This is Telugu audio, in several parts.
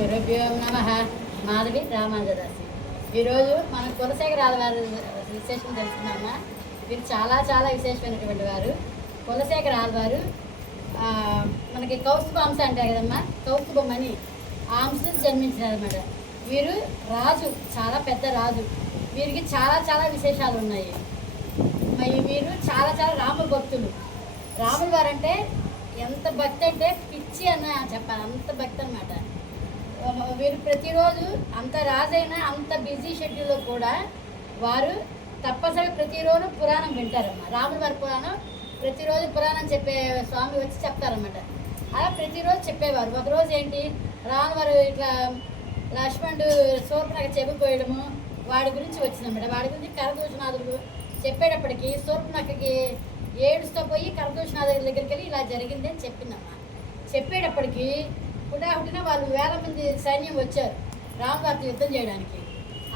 గురుభ్యో నమః. మాధవి రామాంజదాసి. ఈరోజు మనం కులశేఖరాల వారి విశేషం తెలుసుకున్నామా. వీరు చాలా చాలా విశేషమైనటువంటి వారు. కులశేఖరాల వారు మనకి కౌస్తుభ అంశ అంటారు కదమ్మా, కౌస్తుభమని ఆ అంశం జన్మించినారన్నమాట. వీరు రాజు, చాలా పెద్ద రాజు. వీరికి చాలా చాలా విశేషాలు ఉన్నాయి. మరి వీరు చాలా చాలా రాముల భక్తులు. రాముల వారు అంటే ఎంత భక్తి అంటే పిచ్చి అన్న చెప్పాలి, అంత భక్తి అన్నమాట. వీరు ప్రతిరోజు అంత రాజైనా అంత బిజీ షెడ్యూల్లో కూడా వారు తప్పనిసరిగా ప్రతిరోజు పురాణం వింటారమ్మా. రాముల వారి పురాణం ప్రతిరోజు పురాణం చెప్పే స్వామి వచ్చి చెప్తారన్నమాట. అలా ప్రతిరోజు చెప్పేవారు. ఒకరోజు ఏంటి, రాముల వారు ఇట్లా లక్ష్మణుడు శూర్పణఖ చెబిపోయడము వాడి గురించి వచ్చిందన్నమాట. వాడి గురించి కరదూషణాదుడు చెప్పేటప్పటికి శూర్పణఖకి ఏడుస్తూ పోయి కరదూషణాదుడి దగ్గరికి వెళ్ళి ఇలా జరిగింది అని చెప్పిందమ్మా. చెప్పేటప్పటికి హుటాహుటిన వాళ్ళు 1000 మంది సైన్యం వచ్చారు రామవారితో యుద్ధం చేయడానికి.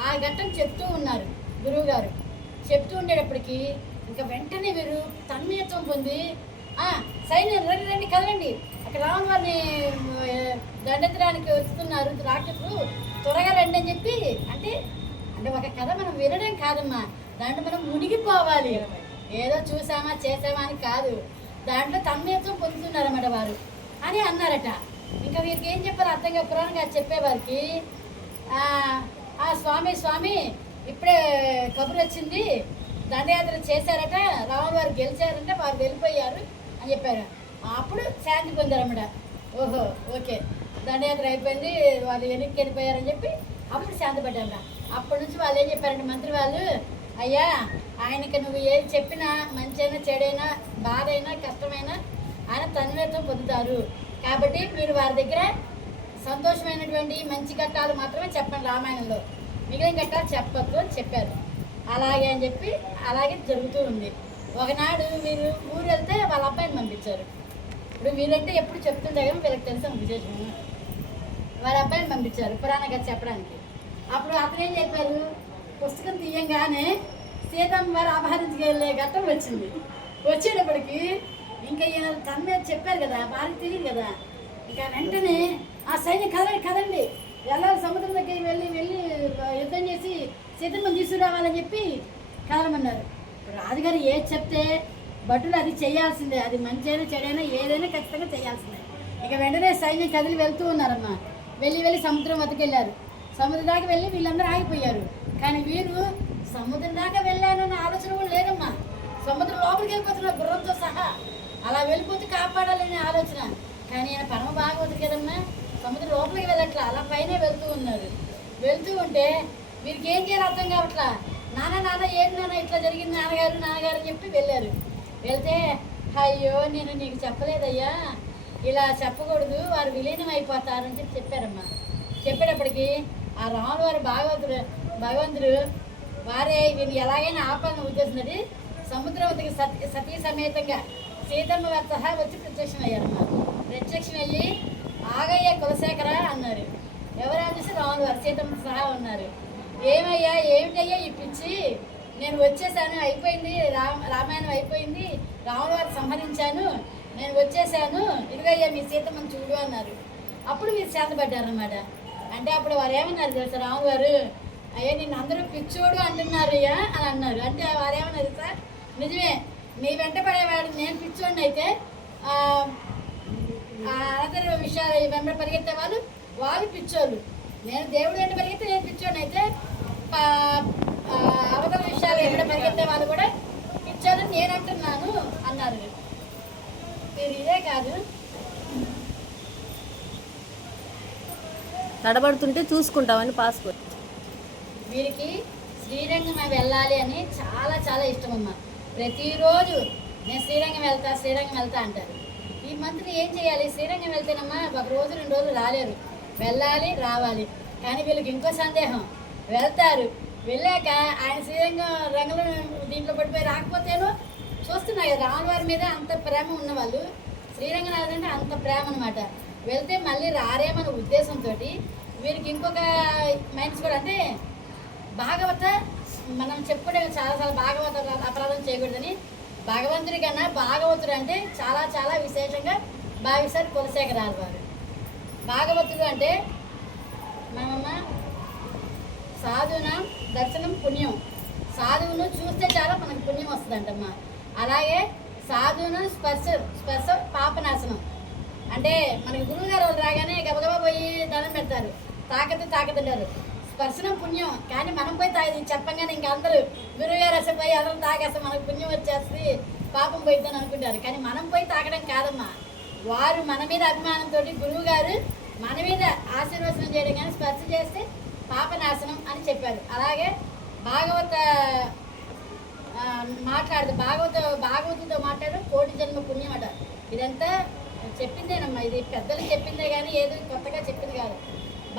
ఆ ఘట్టం చెప్తూ ఉన్నారు గురువుగారు. చెప్తూ ఉండేటప్పటికి ఇంకా వెంటనే వీరు తన్మయత్వం పొంది సైన్యం రండి రండి కదలండి, అక్కడ రాముల వారిని దండెత్తడానికి వస్తున్నారు రాక్షసులు, త్వరగా రండి అని చెప్పి అంటే ఒక కథ మనం వినడం కాదమ్మా, దాంట్లో మనం మునిగిపోవాలి. ఏదో చూసామా చేసామా అని కాదు, దాంట్లో తన్మయత్వం పొందుతున్నారన్నమాట వారు అని అన్నారట. ఇంకా వీరికి ఏం చెప్పారు అర్థంగా పురాణంగా చెప్పేవారికి స్వామి స్వామి ఇప్పుడే కబురు వచ్చింది, దండయాత్ర చేశారట, రాముల వారు గెలిచారంటే వారు వెళ్ళిపోయారు అని చెప్పారు. అప్పుడు శాంతి పొందారన్నమాట. ఓహో ఓకే, దండయాత్ర అయిపోయింది, వాళ్ళు వెనక్కి వెళ్ళిపోయారని చెప్పి అప్పుడు శాంతి పడ్డారట. అప్పటి నుంచి వాళ్ళు ఏం చెప్పారంటే మంత్రి వాళ్ళు, అయ్యా ఆయనకి నువ్వు ఏది చెప్పినా మంచైనా చెడైనా బాధైనా కష్టమైనా ఆయన తన్మయత్వం పొందుతారు, కాబట్టి మీరు వారి దగ్గర సంతోషమైనటువంటి మంచి ఘట్టాలు మాత్రమే చెప్పండి రామాయణంలో, మిగిలిన ఘట్టాలు చెప్పొద్దు అని చెప్పారు. అలాగే అని చెప్పి అలాగే జరుగుతూ ఉంది. ఒకనాడు వీరు ఊరు వెళ్తే వాళ్ళ అబ్బాయిని పంపించారు. ఇప్పుడు వీరంటే ఎప్పుడు చెప్తుంటే కానీ వీళ్ళకి తెలిసిన విశేషం. వారి అబ్బాయిని పంపించారు పురాణ కథ చెప్పడానికి. అప్పుడు అతను ఏం చెప్పారు, పుస్తకం తీయంగానే సీతమ్మ వారు అపహరించుకు వెళ్ళే ఘట్టం వచ్చింది. వచ్చేటప్పటికి ఇంకా ఈయన తన మీద చెప్పారు కదా, వారికి తెలియదు కదా, ఇంకా వెంటనే ఆ సైన్యం కదండి కదండి వెళ్ళాలి, సముద్రం దగ్గరికి వెళ్ళి యుద్ధం చేసి సీతమ్మని తీసుకురావాలని చెప్పి కదలమన్నారు. రాజుగారు ఏది చెప్తే భటులు అది చేయాల్సిందే, అది మంచైనా చెడైనా ఏదైనా ఖచ్చితంగా చేయాల్సిందే. ఇక వెంటనే సైన్యం కదిలి వెళ్తూ ఉన్నారమ్మా. వెళ్ళి సముద్రం వద్దకెళ్ళారు. సముద్రం దాకా వెళ్ళి వీళ్ళందరూ ఆగిపోయారు. కానీ వీరు సముద్రం దాకా వెళ్ళానన్న ఆలోచన కూడా లేదమ్మా. సముద్రం లోపలికి వెళ్ళిపోతున్నారు గుర్రంతో సహా. అలా వెళ్ళిపోతే కాపాడాలనే ఆలోచన. కానీ ఆయన పరమ భాగవతుడు కదమ్మా, సముద్రం లోపలికి వెళ్ళట్లా, అలా పైనే వెళ్తూ ఉన్నారు. వెళ్తూ ఉంటే వీరికి ఏం చేయాలి అర్థం కావట్లా. నాన్న ఏంటి నాన్న ఇట్లా జరిగింది నాన్నగారు అని చెప్పి వెళ్ళారు. వెళ్తే అయ్యో నేను నీకు చెప్పలేదయ్యా, ఇలా చెప్పకూడదు, వారు విలీనం అయిపోతారని చెప్పి చెప్పారమ్మా. చెప్పేటప్పటికి ఆ రాముల వారి భగవంతుడు వారే వీళ్ళు ఎలాగైనా ఆపాలని ఉద్దేశించి సముద్రం వద్దకు సతీ సమేతంగా సీతమ్మ వారి సహా వచ్చి ప్రత్యక్షం అయ్యారమ్మా. ప్రత్యక్షం అయ్యి ఆగయ్య కులశేఖర అన్నారు. ఎవరైనా చూసి రాముల వారు సీతమ్మ సహా ఉన్నారు. ఏమయ్యా ఏమిటయ్యా ఈ పిచ్చి, నేను వచ్చేసాను, అయిపోయింది, రామాయణం అయిపోయింది, రాముల వారు సంహరించాను, నేను వచ్చేసాను, ఇదిగయ్యా మీ సీతమ్మని చూడు అన్నారు. అప్పుడు మీరు శాంతపడ్డారన్నమాట. అంటే అప్పుడు వారు ఏమన్నారు తెలుసా, రాముల వారు అయ్యా నిన్ను అందరూ పిచ్చోడు అంటున్నారు అయ్యా అని అన్నారు. అంటే వారు ఏమన్నారు సార్, నిజమే, నీ వెంట పడేవాడు నేను పిచ్చోడిని అయితే అదర్ విషయాలు వెంట పరిగెత్తే వాళ్ళు పిచ్చోళ్ళు, నేను దేవుడు వెంట పరిగెత్తే నేను పిచ్చోడిని అయితే అవతల విషయాలు వెంట పరిగెత్తే వాళ్ళు కూడా పిచ్చోళ్ళు నేను అంటున్నాను అన్నారు. మీరు ఇదే కాదు, తడబడుతుంటే చూసుకుంటామని పాస్పోర్ట్. వీరికి శ్రీరంగం వెళ్ళాలి అని చాలా చాలా ఇష్టం అమ్మా. ప్రతిరోజు నేను శ్రీరంగం వెళ్తా అంటారు. ఈ మంత్రి ఏం చేయాలి, శ్రీరంగం వెళ్తేనమ్మా 1 రోజు 2 రోజులు రాలేరు, వెళ్ళాలి రావాలి. కానీ వీళ్ళకి ఇంకో సందేహం, వెళ్తారు, వెళ్ళాక ఆయన శ్రీరంగం రంగంలో దీంట్లో పడిపోయి రాకపోతేనో చూస్తున్నారు కదా, రాముల వారి మీద అంత ప్రేమ ఉన్నవాళ్ళు శ్రీరంగం రాదంటే అంత ప్రేమ అనమాట. వెళ్తే మళ్ళీ రారేమన్న ఉద్దేశంతో వీరికి ఇంకొక మైండ్స్ కూడా, అంటే భాగవత మనం చెప్పుకునే చాలా భాగవత అపరాధం చేయకూడదని భగవంతుడి కన్నా భాగవతుడు అంటే చాలా చాలా విశేషంగా భావిస్తారు కులశేఖరాల వారు. భాగవతుడు అంటే మనమ్మ సాధువున దర్శనం పుణ్యం. సాధువును చూస్తే చాలా మనకు పుణ్యం వస్తుందంటమ్మా. అలాగే సాధువును స్పర్శ స్పర్శ పాపనాశనం. అంటే మనకి గురువుగారు వాళ్ళు రాగానే గబగబా పోయి దండం పెడతారు, తాకతుంటారు. స్పర్శనం పుణ్యం. కానీ మనం పోయి చెప్పంగానే ఇంకా అందరూ గురువుగారు అసలు పోయి అందరం తాగేస్తాం, మనకు పుణ్యం వచ్చేస్తుంది, పాపం పోయిద్దని అనుకుంటారు. కానీ మనం పోయి తాకడం కాదమ్మా. వారు మన మీద అభిమానంతో గురువు గారు మన మీద ఆశీర్వచనం చేయడం కానీ స్పర్శ చేస్తే పాపనాశనం అని చెప్పారు. అలాగే భాగవత భాగవతులతో మాట్లాడడం కోటి జన్మ పుణ్యం అట. ఇదంతా చెప్పిందేనమ్మా, ఇది పెద్దలు చెప్పిందే కానీ ఏదో కొత్తగా చెప్పింది కాదు.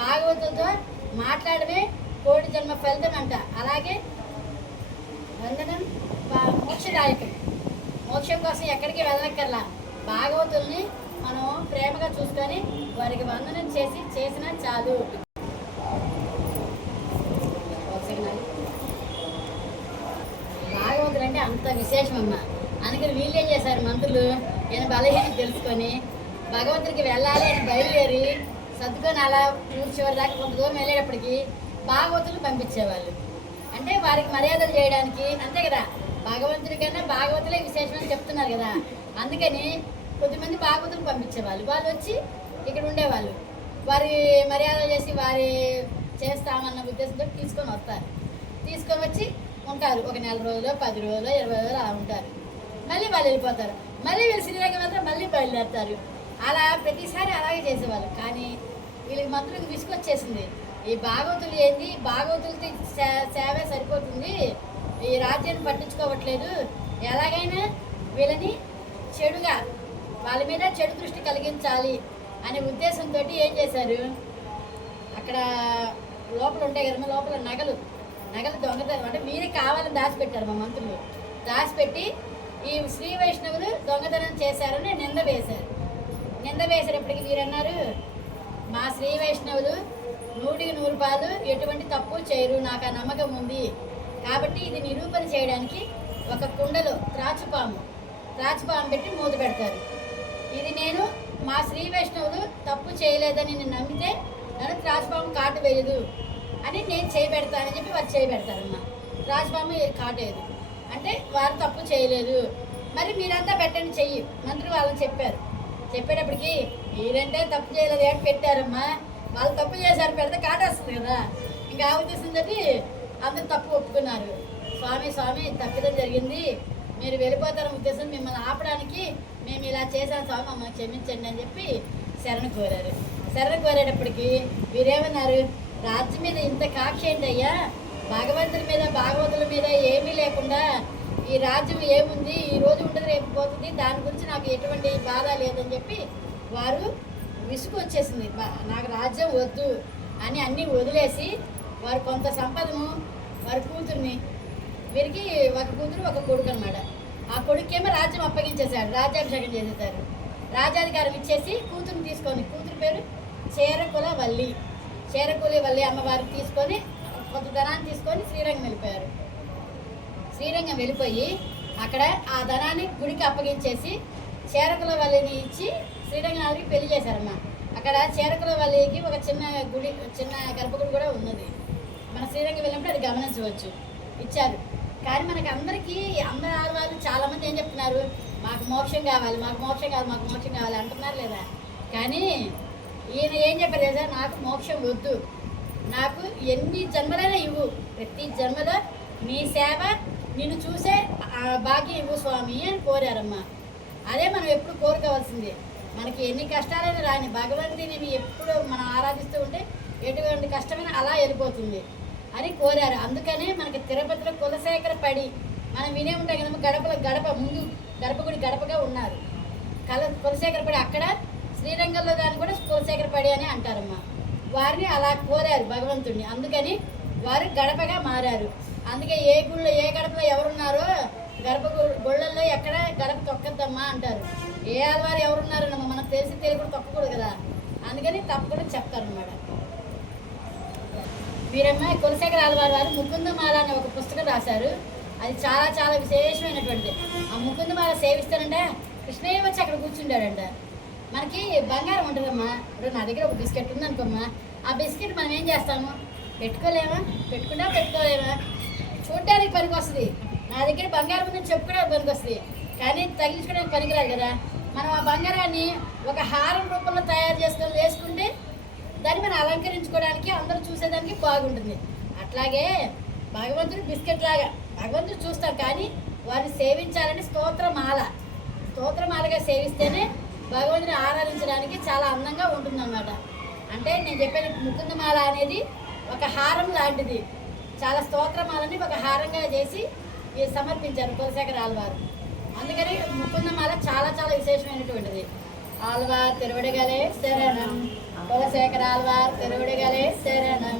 భాగవతులతో మాట్లాడమే కోటి జన్మ ఫలితం అంట. అలాగే వందనం మోక్షదాయకం. మోక్షం కోసం ఎక్కడికి వెళ్ళక్కర్లా. భాగవతుల్ని మనం ప్రేమగా చూసుకొని వారికి వందనం చేసినా చాలు. భాగవతులు అంటే అంత విశేషమమ్మా. అందుకని వీళ్ళు ఏం చేశారు మంత్రులు, ఈయన బలహీనం తెలుసుకొని భగవంతుడికి వెళ్ళాలి అని బయలుదేరి సర్దుకొని అలా ఊరి చివరి దాకా కొంత దూరం వెళ్ళేటప్పటికి భాగవతులు పంపించేవాళ్ళు. అంటే వారికి మర్యాదలు చేయడానికి, అంతే కదా, భగవంతుడి కన్నా భాగవతులే విశేషమని చెప్తున్నారు కదా. అందుకని కొద్దిమంది భాగవతులు పంపించేవాళ్ళు. వాళ్ళు వచ్చి ఇక్కడ ఉండేవాళ్ళు. వారి మర్యాదలు చేసి వారి చేస్తామన్న ఉద్దేశంతో తీసుకొని వచ్చి ఉంటారు. ఒక 4 రోజులు, 10 రోజులు, 20 రోజులు అలా ఉంటారు. మళ్ళీ వాళ్ళు వెళ్ళిపోతారు. మళ్ళీ వీళ్ళు శ్రీరంగం వెళ్తారు, మళ్ళీ బయలుదేరుతారు. అలా ప్రతిసారి అలాగే చేసేవాళ్ళు. కానీ వీళ్ళకి మంత్రులకు విసుకొచ్చేసింది. ఈ భాగవతులు ఏంది, భాగవతులకి సేవే సరిపోతుంది, ఈ రాజ్యాన్ని పట్టించుకోవట్లేదు, ఎలాగైనా వీళ్ళని చెడుగా వాళ్ళ మీద చెడు దృష్టి కలిగించాలి అనే ఉద్దేశంతో ఏం చేశారు, అక్కడ లోపల ఉంటాయి కదా, లోపల నగలు దొంగతనం అంటే మీరే కావాలని దాచిపెట్టారు మా మంత్రులు. దాచిపెట్టి ఈ శ్రీ వైష్ణవులు దొంగతనం చేశారని నింద వేసేటప్పటికి వీరన్నారు, మా శ్రీ వైష్ణవులు 100కి 100 పాలు ఎటువంటి తప్పు చేయరు, నాకు ఆ నమ్మకం ఉంది. కాబట్టి ఇది నిరూపణ చేయడానికి ఒక కుండలో త్రాచుపాము పెట్టి మూత పెడతారు. ఇది నేను మా శ్రీ వైష్ణవులు తప్పు చేయలేదని నేను నమ్మితే నన్ను త్రాచుపాము కాటు వేయదు అని నేను చేయబెడతానని చెప్పి వారు చేయబెడతారమ్మా. త్రాచుపాము కాటేది అంటే వారు తప్పు చేయలేదు, మరి మీరంతా పెట్టండి చెయ్యి మంత్రులు వాళ్ళని చెప్పేటప్పటికి మీరంటే తప్పు చేయలేదు అని పెట్టారమ్మా. వాళ్ళు తప్పు చేశారు, పెడితే కాటేస్తుంది కదా. ఇంకా ఆ ఉద్దేశం తోటి అందరు తప్పు ఒప్పుకున్నారు. స్వామి తప్పిదం జరిగింది, మీరు వెళ్ళిపోతారని ఉద్దేశం, మిమ్మల్ని ఆపడానికి మేము ఇలా చేశాం స్వామి, మమ్మల్ని క్షమించండి అని చెప్పి శరణ కోరేటప్పటికి వీరేమన్నారు, రాజ్యం మీద ఇంత కాక్ష ఏంటయ్యా, భగవంతుడి మీద భాగవతుల మీద ఏమీ లేకుండా ఈ రాజ్యం ఏముంది, ఈ రోజు ఉంటుంది రేపు పోతుంది, దాని గురించి నాకు ఎటువంటి బాధ లేదని చెప్పి వారు విసుగు వచ్చేసింది, నాకు రాజ్యం వద్దు అని అన్నీ వదిలేసి వారు కొంత సంపదను వారి కూతుర్ని, వీరికి ఒక కూతురు ఒక కొడుకు అనమాట, ఆ కొడుకేమో రాజ్యం అప్పగించేశాడు, రాజ్యాభిషేకం చేసేసారు. రాజ్యాధికారం ఇచ్చేసి కూతురుని తీసుకొని, కూతురు పేరు చేరకూలి వల్లి అమ్మవారికి తీసుకొని కొంత ధనాన్ని తీసుకొని శ్రీరంగం వెళ్ళిపోయి అక్కడ ఆ ధనాన్ని గుడికి అప్పగించేసి చేరకుల వల్లిని ఇచ్చి శ్రీరంగనాథుడికి పెళ్లి చేశారమ్మా. అక్కడ చేరకుల వల్లికి ఒక చిన్న గర్భగుడి కూడా ఉన్నది. మన శ్రీరంగం వెళ్ళినప్పుడు అది గమనించవచ్చు, ఇచ్చారు. కానీ మనకి అందరికీ అందరు ఆడవాళ్ళు చాలామంది ఏం చెప్తున్నారు, మాకు మోక్షం కావాలి అంటున్నారు లేదా. కానీ ఈయన ఏం చెప్పారు కదా, నాకు మోక్షం వద్దు, నాకు ఎన్ని జన్మలైనా ఇవ్వు, ప్రతి జన్మలో నీ సేవ నిన్ను చూసే భాగ్యం ఇవ్వు స్వామి అని కోరారమ్మా. అదే మనం ఎప్పుడు కోరుకోవాల్సింది. మనకి ఎన్ని కష్టాలైనా రాని భగవంతుని ఎప్పుడు మనం ఆరాధిస్తూ ఉంటే ఎటువంటి కష్టమైనా అలా వెళ్ళిపోతుంది అని కోరారు. అందుకనే మనకి తిరుపతిలో కులశేఖర పడి మనం వినే ఉంటాం కదా, గడప ముందు గర్భగుడి గడపగా ఉన్నారు కులశేఖర పడి. అక్కడ శ్రీరంగంలో దాన్ని కూడా కులశేఖర పడి అని అంటారమ్మా. వారిని అలా కోరారు భగవంతుడిని, అందుకని వారు గడపగా మారారు. అందుకే ఏ గుళ్ళో ఏ గడపలో ఎవరున్నారో గుళ్ళల్లో ఎక్కడ గడప తొక్కద్దమ్మా అంటారు. ఏ ఆదివారు ఎవరున్నారో మనకు తెలియకుండా తొక్కకూడదు కదా, అందుకని తప్పకుండా చెప్తారనమాట. వీరమ్మ కులశేఖర ఆదివారి వారు ముకుందమాల అనే ఒక పుస్తకం రాశారు. అది చాలా చాలా విశేషమైనటువంటిది. ఆ ముకుందమాల సేవిస్తానంట కృష్ణయ్య వచ్చి అక్కడ కూర్చుంటాడంట. మనకి బంగారం ఉంటుందమ్మా. ఇప్పుడు నా దగ్గర ఒక బిస్కెట్ ఉందనుకోమ్మా, ఆ బిస్కెట్ మనం ఏం చేస్తాము? పెట్టుకోలేమా? పెట్టుకోలేమా? చూడ్డానికి పనికి వస్తుంది. నా దగ్గర బంగారం ఉందని చెప్పుకోవడానికి పనికి వస్తుంది, కానీ తగిలించుకోవడానికి పనికిరాదు కదా. మనం ఆ బంగారాన్ని ఒక హారం రూపంలో తయారు చేసుకొని వేసుకుంటే దాన్ని మనం అలంకరించుకోవడానికి, అందరూ చూసేదానికి బాగుంటుంది. అట్లాగే భగవంతుడు బిస్కెట్ లాగా భగవంతుడు చూస్తాం, కానీ వారిని సేవించాలని స్తోత్రమాలగా సేవిస్తేనే భగవంతుని ఆరాధించడానికి చాలా అందంగా ఉంటుందన్నమాట. అంటే నేను చెప్పేది ముకుందమాల అనేది ఒక హారం లాంటిది. చాలా స్తోత్రమాలని ఒక హారంగా చేసి సమర్పించారు కులశేఖర ఆళ్వారు. అందుకని ముకుందమాల చాలా చాలా విశేషమైనటువంటిది. ఆళ్వార్ తిరువడిగలే శరణం, కులశేఖర ఆళ్వార్ తిరువడిగలే శరణం.